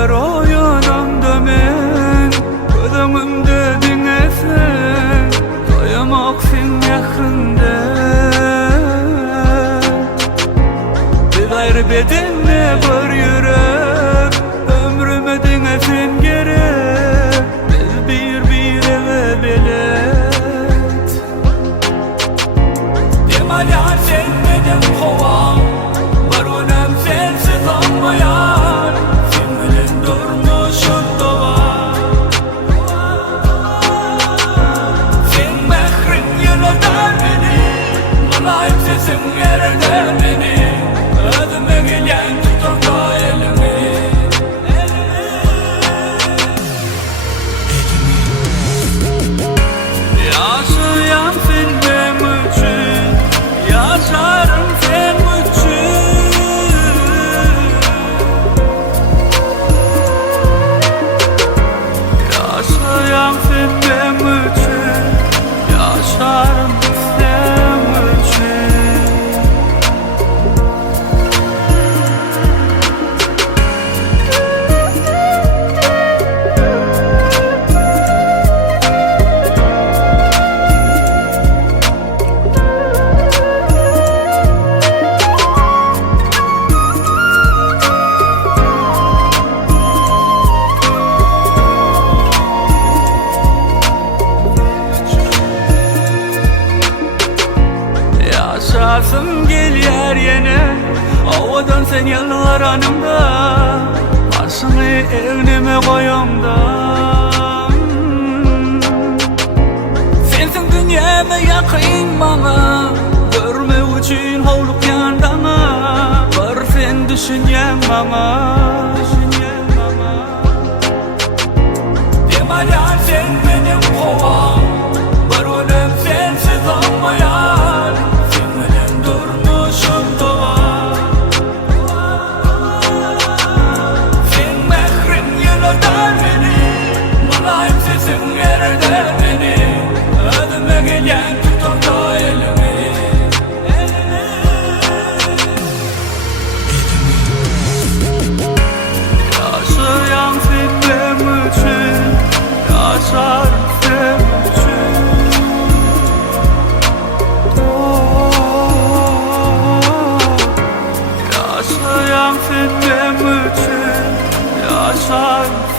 Her oyanamda men gözümümde dinesen doyamak sen yakında bir gayrı bedenle bir yürek ömrüme dinesen gerek biz bir eve belet demalyan sen benim kovam var olam sensiz olmayan Yaşasın gel yer yine Havadan sen yıllar anımda Başını evnime koyumda Sensin dünyama yakın bana Görme için hovluk yandana Var sen düşünyen bana Demalyan sen benim kovam Var olam sensiz olmayan Yaşayan sen benim için yaşar